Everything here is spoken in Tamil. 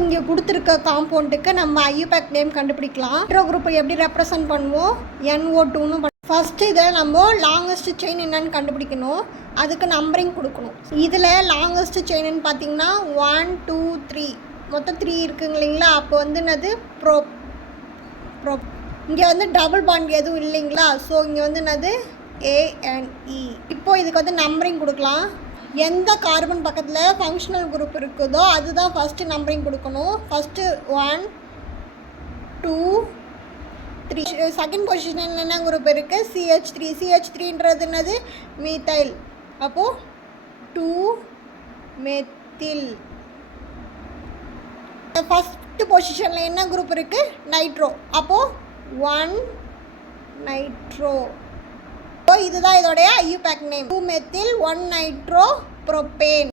இங்கே கொடுத்துருக்க காம்பவுண்டுக்கு நம்ம ஐயூபேக் நேம் கண்டுபிடிக்கலாம். நைட்ரோ குரூப்பை எப்படி ரெப்ரசன்ட் பண்ணுவோம், NO2ன்னு. ஃபஸ்ட்டு இதில் நம்ம லாங்கஸ்ட் செயின் என்னன்னு கண்டுபிடிக்கணும். அதுக்கு நம்பரிங் கொடுக்கணும். இதில் லாங்கஸ்ட் செயின்னு பார்த்தீங்கன்னா 1 2 3 மொத்தம் 3 இருக்குங்க இல்லைங்களா. அப்போ வந்து என்னது ப்ரோப். இங்கே வந்து டபுள் பாண்ட் எதுவும் இல்லைங்களா. ஸோ இங்கே வந்து என்னது ANE. இப்போ இதுக்கு வந்து நம்பரிங் கொடுக்கலாம். எந்த கார்பன் பக்கத்தில் ஃபங்க்ஷனல் குரூப் இருக்குதோ அதுதான் ஃபஸ்ட்டு நம்பரிங் கொடுக்கணும். ஃபஸ்ட்டு 1 2 3. செகண்ட் பொசிஷனில் என்ன குரூப் இருக்குது, CH3. CH3ன்றது என்னது மீத்தைல். அப்போது 2 மெத்தில். ஃபஸ்ட்டு பொசிஷனில் என்ன குரூப் இருக்குது, நைட்ரோ. அப்போது 1 நைட்ரோ. இதுதான் இதோடைய IUPAC name. 2 methyl 1 nitro propane.